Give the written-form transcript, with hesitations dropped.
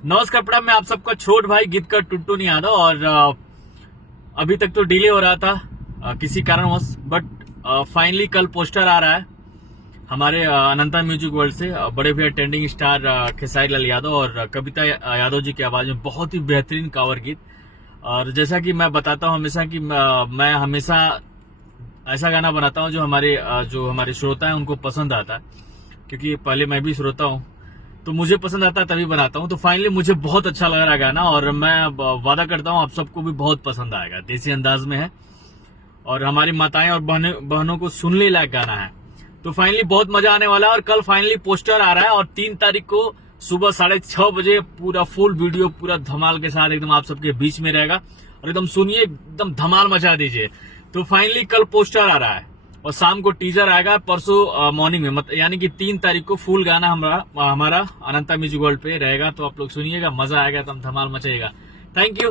नमस्कार प्रणाम, मैं आप सबका छोट भाई गीतकार टुट्टू नहीं यादव। और अभी तक तो डिले हो रहा था किसी कारणवश, बट फाइनली कल पोस्टर आ रहा है हमारे अनंता म्यूजिक वर्ल्ड से। बड़े भैया ट्रेंडिंग स्टार खेसारी लाल यादव और कविता यादव जी की आवाज में बहुत ही बेहतरीन कावर गीत। और जैसा कि मैं बताता हूँ हमेशा कि मैं हमेशा ऐसा गाना बनाता हूँ जो हमारे श्रोता हैं उनको पसंद आता है, क्योंकि पहले मैं भी श्रोता हूँ तो मुझे पसंद आता है तभी बनाता हूँ। तो फाइनली मुझे बहुत अच्छा लग रहा है गाना और मैं वादा करता हूँ आप सबको भी बहुत पसंद आएगा। देसी अंदाज में है और हमारी माताएं और बहनों को सुनने लायक गाना है। तो फाइनली बहुत मजा आने वाला है और कल फाइनली पोस्टर आ रहा है और 3 तारीख को सुबह 6:30 बजे पूरा फुल वीडियो पूरा धमाल के साथ एकदम आप सबके बीच में रहेगा और एकदम सुनिए, एकदम धमाल मचा दीजिए। तो फाइनली कल पोस्टर आ रहा है और शाम को टीजर आएगा परसों मॉर्निंग में, यानी कि 3 तारीख को फुल गाना हमारा अनंता म्यूजिक वर्ल्ड पे रहेगा। तो आप लोग सुनिएगा, मजा आएगा, एकदम धमाल मचाएगा। Thank you.